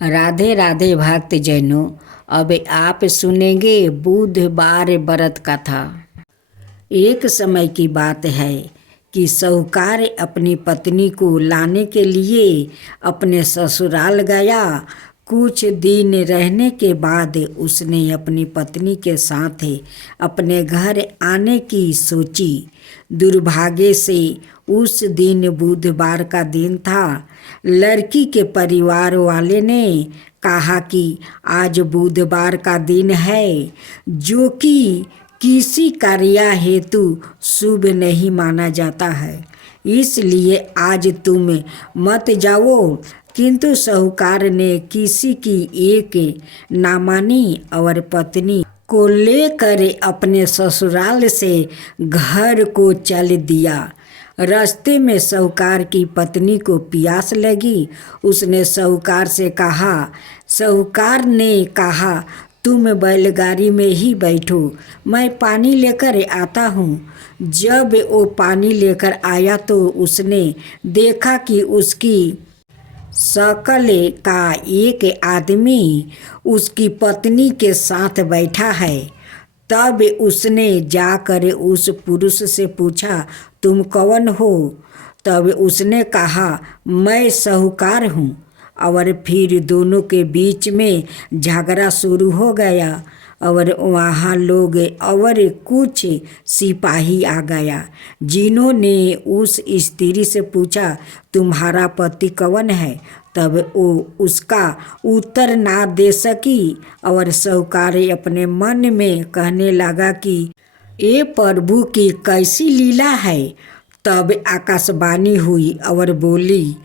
राधे राधे भक्त जैनों, अब आप सुनेंगे बुधवार व्रत कथा। एक समय की बात है कि साहूकार अपनी पत्नी को लाने के लिए अपने ससुराल गया। कुछ दिन रहने के बाद उसने अपनी पत्नी के साथ अपने घर आने की सोची। दुर्भाग्य से उस दिन बुधवार का दिन था। लड़की के परिवार वाले ने कहा कि आज बुधवार का दिन है, जो कि किसी कार्य हेतु शुभ नहीं माना जाता है, इसलिए आज तुम मत जाओ। किंतु साहूकार ने किसी की एक ना मानी और पत्नी को लेकर अपने ससुराल से घर को चल दिया। रास्ते में साहूकार की पत्नी को प्यास लगी। उसने साहूकार से कहा। साहूकार ने कहा, तुम बैलगाड़ी में ही बैठो, मैं पानी लेकर आता हूँ। जब वो पानी लेकर आया तो उसने देखा कि उसकी शकल का एक आदमी उसकी पत्नी के साथ बैठा है। तब उसने जाकर उस पुरुष से पूछा, तुम कौन हो? तब उसने कहा, मैं साहूकार हूँ। और फिर दोनों के बीच में झगड़ा शुरू हो गया और वहाँ लोग और कुछ सिपाही आ गया, जिन्होंने उस स्त्री से पूछा, तुम्हारा पति कौन है? तब वो उसका उत्तर ना दे सकी और साहूकार अपने मन में कहने लगा कि ये प्रभु की कैसी लीला है। तब आकाशवाणी हुई और बोली,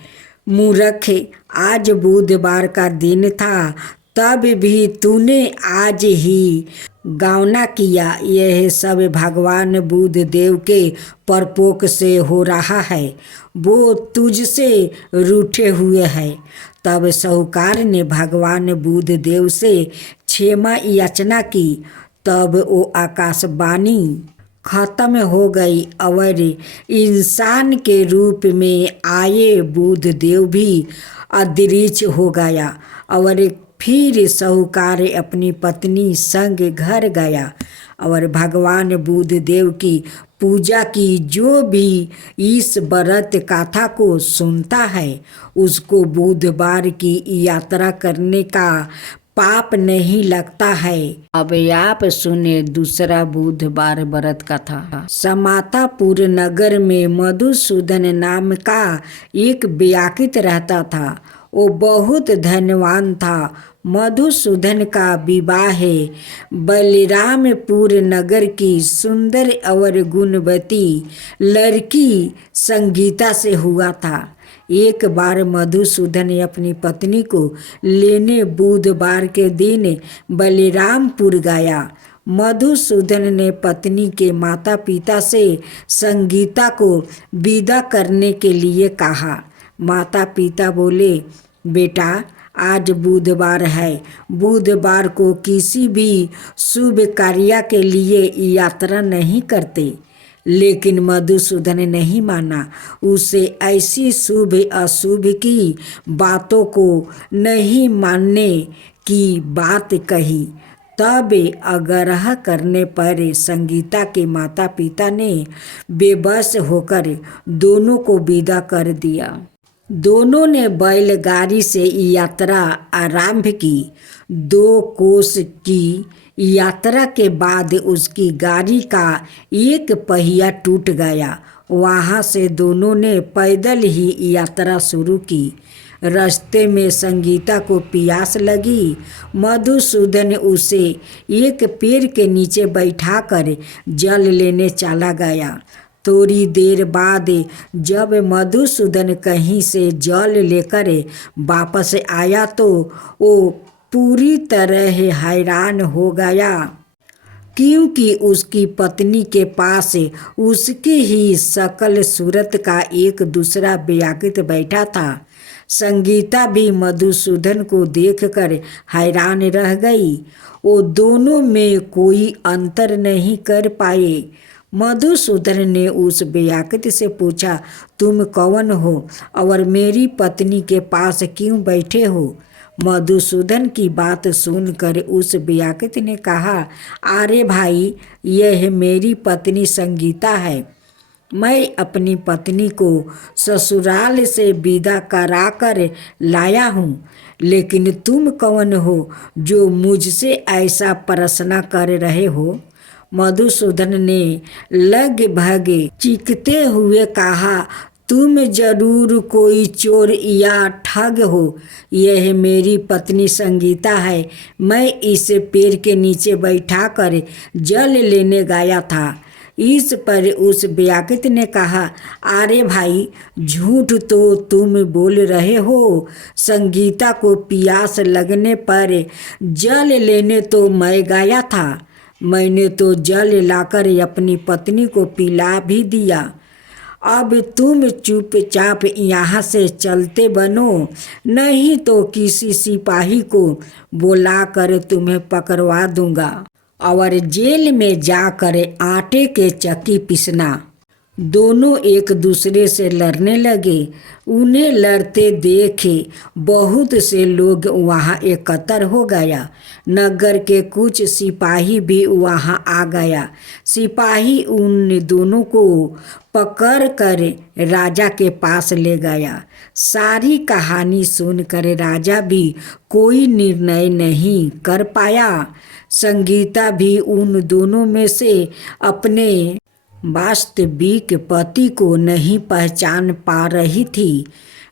मूर्ख, आज बुधवार का दिन था, तब भी तूने आज ही गावना किया। यह सब भगवान बुद्ध देव के प्रकोप से हो रहा है, वो तुझसे रूठे हुए है। तब साहूकार ने भगवान बुद्ध देव से क्षमा याचना की। तब वो आकाशवाणी खत्म हो गई और इंसान के रूप में आए बुद्ध देव भी अदृश्य हो गया। और फिर साहूकार अपनी पत्नी संग घर गया और भगवान बुद्ध देव की पूजा की। जो भी इस व्रत कथा को सुनता है, उसको बुधवार की यात्रा करने का पाप नहीं लगता है। अब आप सुने दूसरा बुधवार व्रत कथा। समातापुर नगर में मधुसूदन नाम का एक व्याकित रहता था। वो बहुत धनवान था। मधुसूदन का विवाह बलरामपुर नगर की सुंदर और गुणवती लड़की संगीता से हुआ था। एक बार मधुसूदन अपनी पत्नी को लेने बुधवार के दिन बलरामपुर गया। मधुसूदन ने पत्नी के माता पिता से संगीता को विदा करने के लिए कहा। माता पिता बोले, बेटा, आज बुधवार है, बुधवार को किसी भी शुभ कार्य के लिए यात्रा नहीं करते। लेकिन मधुसूदन ने नहीं माना। उसे ऐसी शुभ अशुभ की बातों को नहीं मानने की बात कही। तब आग्रह करने पर संगीता के माता पिता ने बेबस होकर दोनों को विदा कर दिया। दोनों ने बैलगाड़ी से यात्रा आरंभ की। 2 कोस की यात्रा के बाद उसकी गाड़ी का एक पहिया टूट गया। वहाँ से दोनों ने पैदल ही यात्रा शुरू की। रास्ते में संगीता को प्यास लगी। मधुसूदन उसे एक पेड़ के नीचे बैठाकर जल लेने चला गया। थोड़ी देर बाद जब मधुसूदन कहीं से जल लेकर वापस आया तो वो पूरी तरह हैरान हो गया, क्योंकि उसकी पत्नी के पास उसकी ही शकल सूरत का एक दूसरा व्याकित बैठा था। संगीता भी मधुसूदन को देखकर हैरान रह गई। वो दोनों में कोई अंतर नहीं कर पाए। मधुसूदन ने उस व्याकित से पूछा, तुम कौन हो और मेरी पत्नी के पास क्यों बैठे हो? मधुसूदन की बात सुनकर उस व्याकृत ने कहा, अरे भाई, यह मेरी पत्नी संगीता है। मैं अपनी पत्नी को ससुराल से विदा कराकर लाया हूँ, लेकिन तुम कौन हो जो मुझसे ऐसा प्रश्न कर रहे हो? मधुसूदन ने लगभग चीखते हुए कहा, तुम जरूर कोई चोर या ठग हो। यह मेरी पत्नी संगीता है। मैं इसे पेड़ के नीचे बैठाकर जल लेने गया था। इस पर उस व्याकृत ने कहा, अरे भाई, झूठ तो तुम बोल रहे हो। संगीता को प्यास लगने पर जल लेने तो मैं गया था। मैंने तो जल लाकर अपनी पत्नी को पिला भी दिया। अब तुम चुपचाप यहाँ से चलते बनो, नहीं तो किसी सिपाही को बुलाकर तुम्हें पकड़वा दूंगा और जेल में जाकर आटे के चक्की पीसना। दोनों एक दूसरे से लड़ने लगे। उन्हें लड़ते देखे बहुत से लोग वहाँ एकत्र हो गया। नगर के कुछ सिपाही भी वहाँ आ गया। सिपाही उन दोनों को पकड़ कर राजा के पास ले गया। सारी कहानी सुनकर राजा भी कोई निर्णय नहीं कर पाया। संगीता भी उन दोनों में से अपने वास्तविक पति को नहीं पहचान पा रही थी।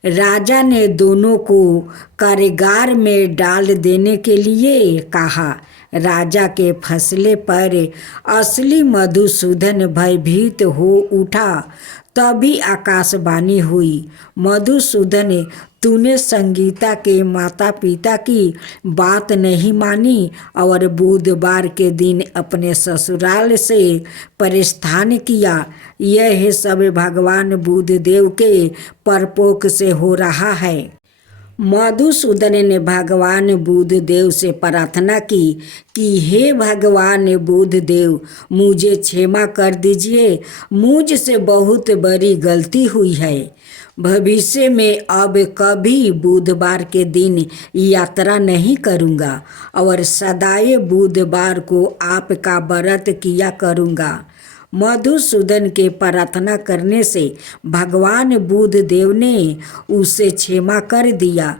राजा ने दोनों को कारागार में डाल देने के लिए कहा। राजा के फैसले पर असली मधुसूदन भयभीत हो उठा। तभी आकाशवाणी हुई, मधुसूदन, तूने संगीता के माता पिता की बात नहीं मानी और बुधवार के दिन अपने ससुराल से प्रस्थान किया। यह सब भगवान बुद्धदेव के प्रकोप से हो रहा है। मधुसूदन ने भगवान बुद्धदेव से प्रार्थना की कि हे भगवान बुद्धदेव, मुझे क्षमा कर दीजिए। मुझसे बहुत बड़ी गलती हुई है। भविष्य में अब कभी बुधवार के दिन यात्रा नहीं करूँगा और सदाए बुधवार को आपका व्रत किया करूँगा। मधुसूदन के प्रार्थना करने से भगवान बुद्धदेव ने उसे क्षमा कर दिया।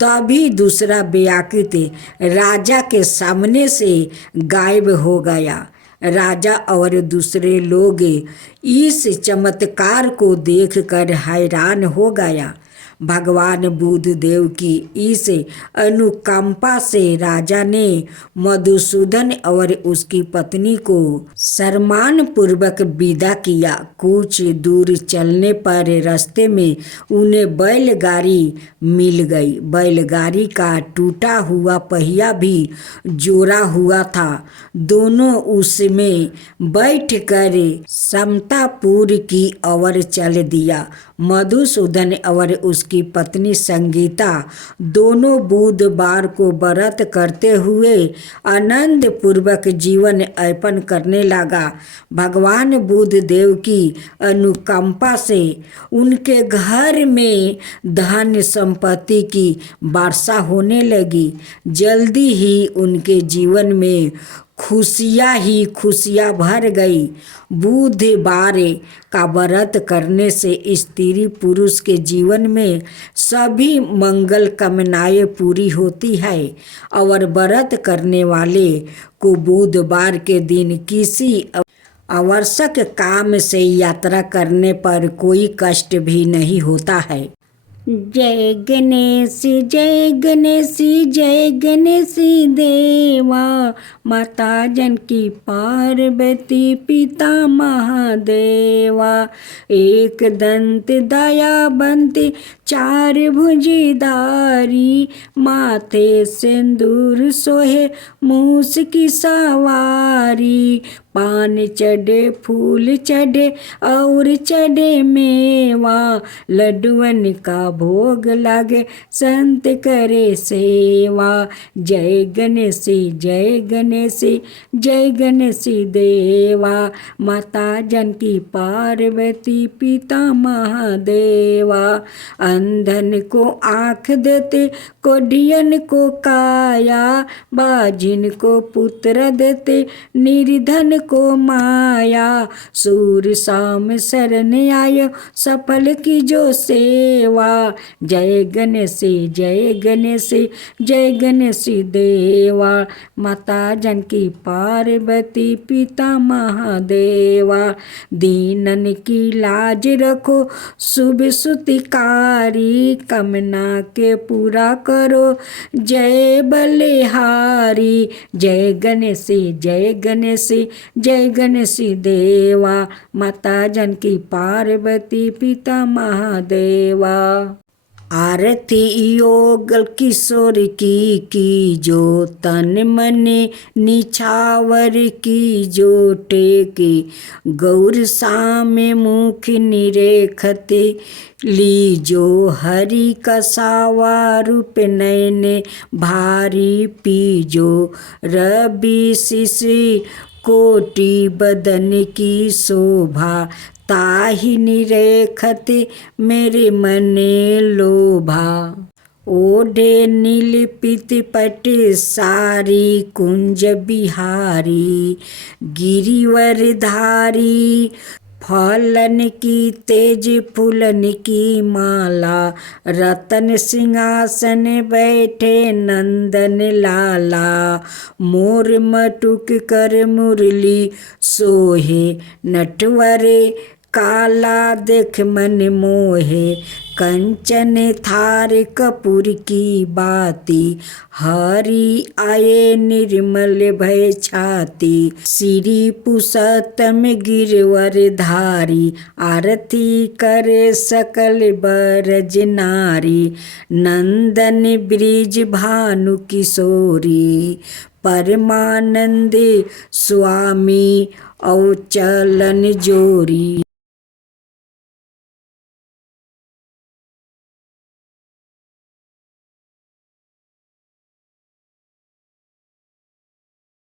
तभी दूसरा व्याकृत राजा के सामने से गायब हो गया। राजा और दूसरे लोग इस चमत्कार को देखकर हैरान हो गया। भगवान बुद्धदेव की इस अनुकंपा से राजा ने मधुसूदन और उसकी पत्नी को सम्मान पूर्वक विदा किया। कुछ दूर चलने पर रास्ते में उन्हें बैलगाड़ी मिल गई। बैलगाड़ी का टूटा हुआ पहिया भी जोड़ा हुआ था। दोनों उसमें बैठकर समतापुर की ओर चल दिया। मधुसूदन और उसकी पत्नी संगीता दोनों बुधवार को व्रत करते हुए आनंद पूर्वक जीवन यापन करने लगा। भगवान बुद्धदेव की अनुकंपा से उनके घर में धन संपत्ति की वर्षा होने लगी। जल्दी ही उनके जीवन में खुशियाँ ही खुशियाँ भर गई। बुधवार का व्रत करने से स्त्री पुरुष के जीवन में सभी मंगल कामनाएं पूरी होती है और व्रत करने वाले को बुधवार के दिन किसी आवश्यक काम से यात्रा करने पर कोई कष्ट भी नहीं होता है। जय गणेश जय गणेश जय गणेश देवा, माता जानकी पार्वती पिता महादेवा। एक दंत दयावंत चार भुजधारी, माथे सिंदूर सोहे मूस की सवारी। पान चढ़े फूल चढ़े और चढ़े मेवा, लड्डुअन का भोग लागे संत करे सेवा। जय गणेश जय गणेश जय गणेश देवा, माता जानकी पार्वती पिता महादेवा। अंधन को आँख देते कोढ़ियन को काया, बाजिन को पुत्र देते निर्धन को माया। सूर शाम शरण आयो सफल की जो सेवा, जय गणेश जय गणेश जय गणेश देवा, माता जानकी पार्वती पिता महादेवा। दीनन की लाज रखो शुभ सुतिकारी, कामना के पूरा करो जय बलिहारी। जय गणेश जय गणेश जय गणेश देवा, माता जानकी पार्वती पिता महादेवा। आरती योग किशोर की जो तन मन निछावर की जो टेके, गौर सामे मुख निरेखते लीजो हरि का सावा रूप नयन भारी पीजो। रवि शिशि कोटि बदन की शोभा, ताहि निरेखत मेरे मने लोभा। ओढ़े नील पीत पट सारी कुंज बिहारी, गिरिवर धारी फलन की तेज फूलन की माला। रतन सिंहासन बैठे नंदन लाला, मोर मटुक कर मुरली सोहे। नटवर काला देख मन मोहे, कंचन थार कपूर की बाती। हरि आए निर्मल भय छाती, श्री पुषतम गिरवर धारी। आरती करे सकल बरज नारी, नंदन ब्रिज भानु किशोरी। परमानंद स्वामी औचलन जोरी।